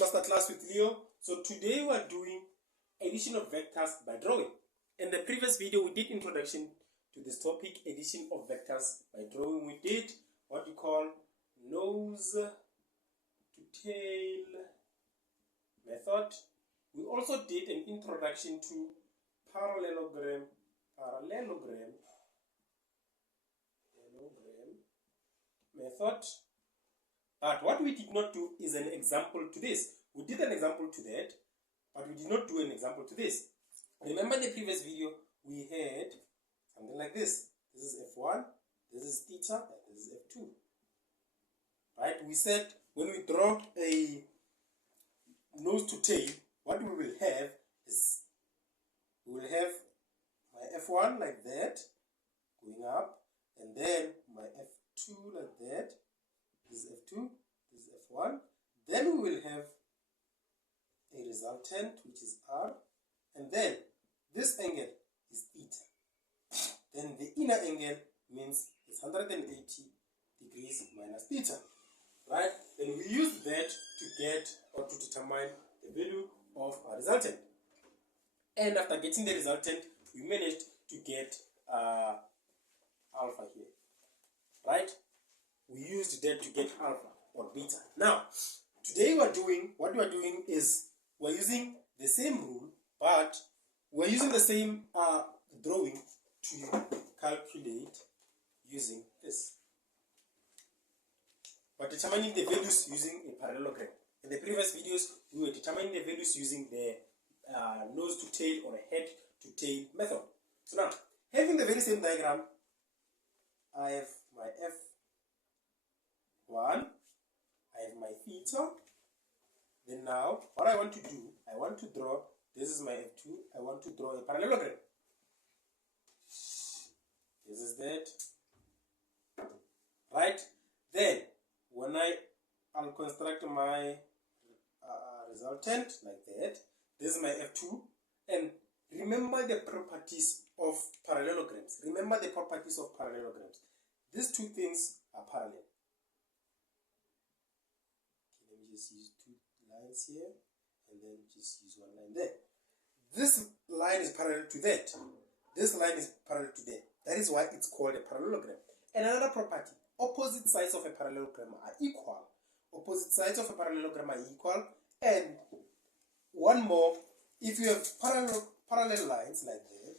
Maths Masterclass with Leo. So today we are doing addition of vectors by drawing. In the previous video we did introduction to this topic, addition of vectors by drawing. We did what we call nose to tail method. We also did an introduction to parallelogram method. But what we did not do is an example to this. We did an example to that, but we did not do an example to this. Remember in the previous video, we had something like this. This is F1, this is theta, and this is F2. Right? We said when we draw a nose to tail, what we will have is, we will have my F1 like that, going up, and then my F2 like that. This is F2, this is F1. Then we will have a resultant, which is R, and then this angle is theta. Then the inner angle means it's 180 degrees minus theta. Right? Then we use that to get or to determine the value of our resultant. And after getting the resultant, we managed to get alpha here. Right? We used that to get alpha or beta. Now, today what we are doing is we're using the same rule, but we're using the same drawing to calculate using this. We're determining the values using a parallelogram. In the previous videos, we were determining the values using the nose to tail or head to tail method. So now, having the very same diagram, I have my F1, I have my theta. Then now, what I want to do, I want to draw, this is my F2, I want to draw a parallelogram. This is that. Right? Then, when I'll construct my resultant like that, this is my F2, and remember the properties of parallelograms. Remember the properties of parallelograms. These two things are parallel. Okay, let me just use two lines here, and then just use one line there. This line is parallel to that. This line is parallel to that. That is why it's called a parallelogram. And another property, opposite sides of a parallelogram are equal. Opposite sides of a parallelogram are equal. And one more, if you have parallel lines like that,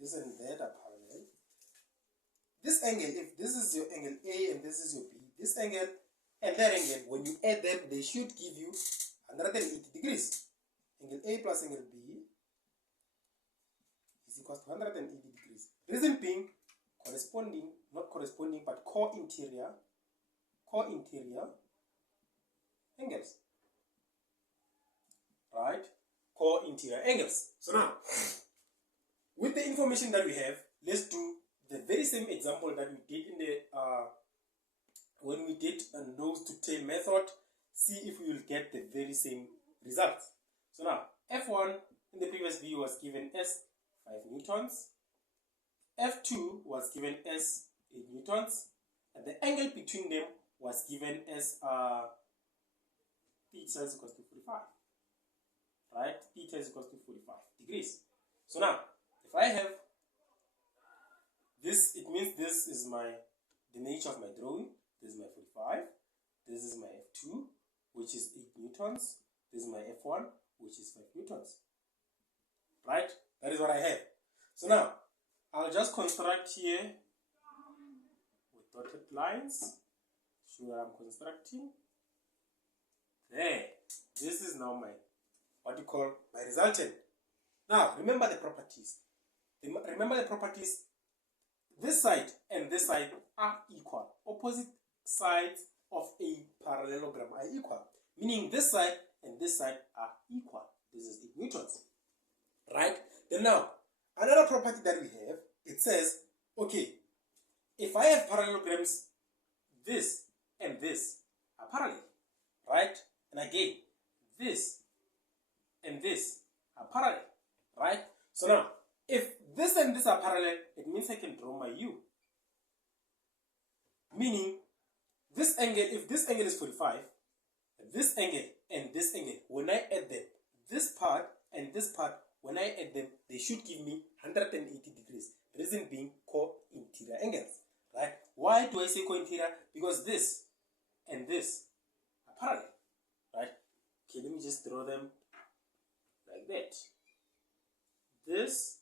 this and that are parallel. This angle, if this is your angle A and this is your B, this angle and that angle, when you add them, they should give you 180 degrees. Angle A plus angle B is equal to 180 degrees. Reason being, corresponding, not corresponding, but co-interior angles. Right? Co-interior angles. So now, with the information that we have, let's do the very same example that we did in the when we did a nose to tail method. See if we will get the very same results. So now, F1 in the previous video was given as 5 newtons. F2 was given as 8 newtons. And the angle between them was given as theta is equal to 45. Right? Theta is equal to 45 degrees. So now, if I have this, it means this is the nature of my drawing. This is my 45. This is my F2, which is 8 newtons. This is my F1, which is 5 newtons. Right? That is what I have. So now, I'll just construct here with dotted lines. Show what I'm constructing. There. This is now my, what you call my resultant. Now, remember the properties. Remember the properties. This side and this side are equal. Opposite sides of a parallelogram are equal. Meaning this side and this side are equal. This is 8 newtons. Right? Then now, another property that we have, it says, okay, if I have parallelograms, this and this are parallel. Right? And again, this and this are parallel. Right? So now, if this and this are parallel, it means I can draw my U. Meaning, this angle, if this angle is 45, this angle and this angle, when I add them, this part and this part, when I add them, they should give me 180 degrees. Reason being co-interior angles, right? Why do I say co-interior? Because this and this are parallel, right? Okay, let me just draw them like that. This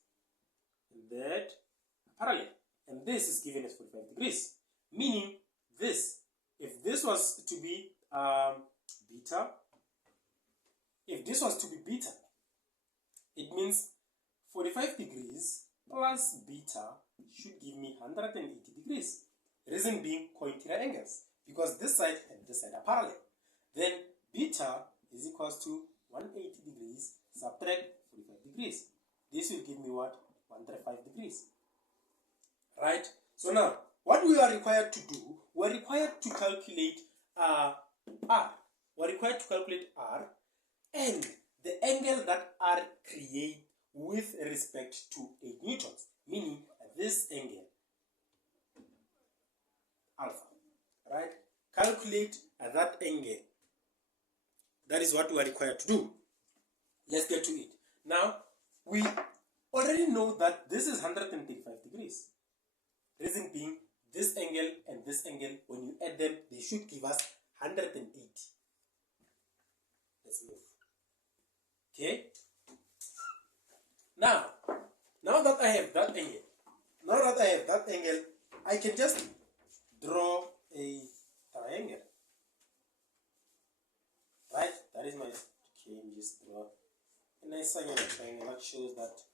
and that are parallel, and this is given as 45 degrees. Meaning this, if this was to be beta, if this was to be beta, it means 45 degrees plus beta should give me 180 degrees. Reason being co-interior angles, because this side and this side are parallel. Then beta is equals to 180 degrees subtract 45 degrees. This will give me what? 135 degrees. Right? So now, what we are required to do, we're required to calculate R. We're required to calculate R and the angle that R creates with respect to 8 newtons, meaning this angle, alpha, right? Calculate that angle. That is what we are required to do. Let's get to it. Now, we already know that this is 135 degrees. Reason being, this angle and this angle, when you add them, they should give us 180. Let's move. Okay? Now that I have that angle, I can just draw a triangle. Right? That is my, okay, just draw a nice triangle that shows that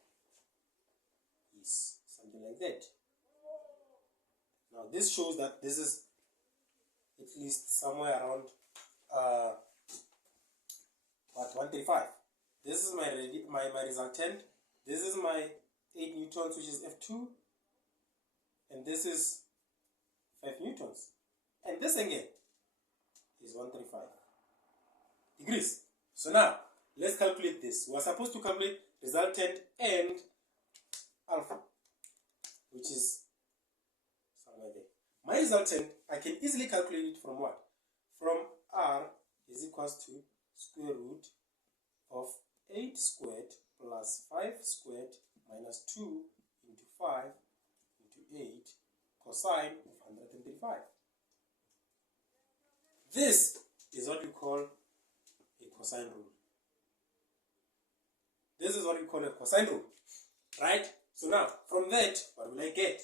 is something like that. Now this shows that this is at least somewhere around 135. This is my resultant. This is my 8 newtons, which is F2, and this is 5 newtons. And this angle is 135 degrees. So now let's calculate this. We are supposed to calculate resultant and alpha, which is somewhere there. My resultant, I can easily calculate it from what? From R is equals to square root of 8 squared plus 5 squared minus 2 into 5 into 8 cosine of 135. This is what we call a cosine rule. This is what we call a cosine rule, right? So now, from that, what will I get?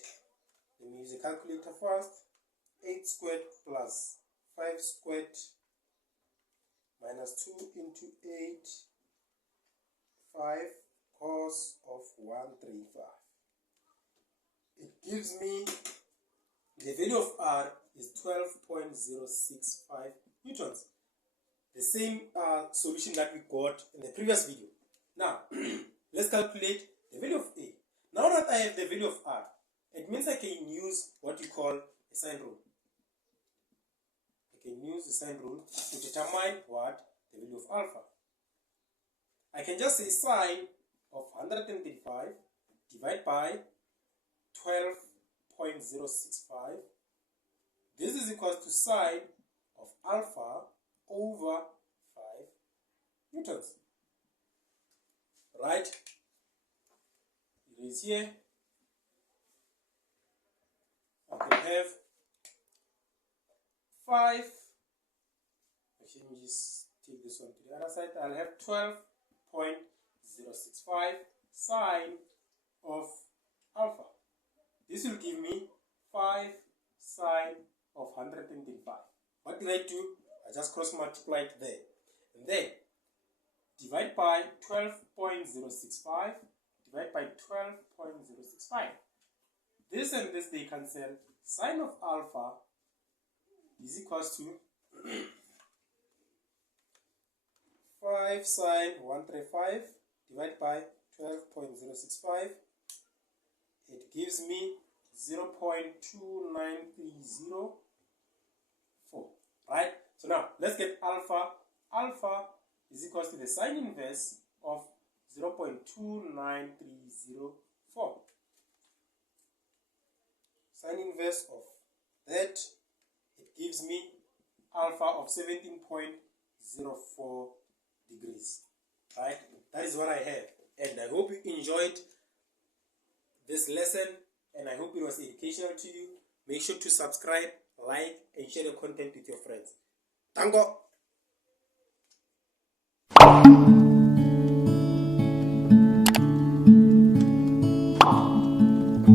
Let me use a calculator first. 8 squared plus 5 squared minus 2 into 8, 5 cos of 135. It gives me the value of R is 12.065 newtons. The same solution that we got in the previous video. Now, let's calculate the value of A. Now that I have the value of R, it means I can use what we call a sine rule. I can use the sine rule to determine what? The value of alpha. I can just say sine of 135 divided by 12.065. This is equal to sine of alpha over 5 newtons. Right? It is here. I can have 5. Let me just take this one to the other side. I'll have 12.065 sine of alpha. This will give me 5 sine of 135. What did I do? I just cross multiplied there. And then divide by 12.065 divided by 12.065. This and this they cancel. Sine of alpha is equals to 5 sine 135 divided by 12.065. It gives me 0.29304. Right? So now let's get alpha. Alpha is equals to the sine inverse of 0.29304. Sine inverse of that, it gives me alpha of 17.065. 0.04 degrees. Right? That is what I have. And I hope you enjoyed this lesson, and I hope it was educational to you. Make sure to subscribe, like, and share the content with your friends. DANKO!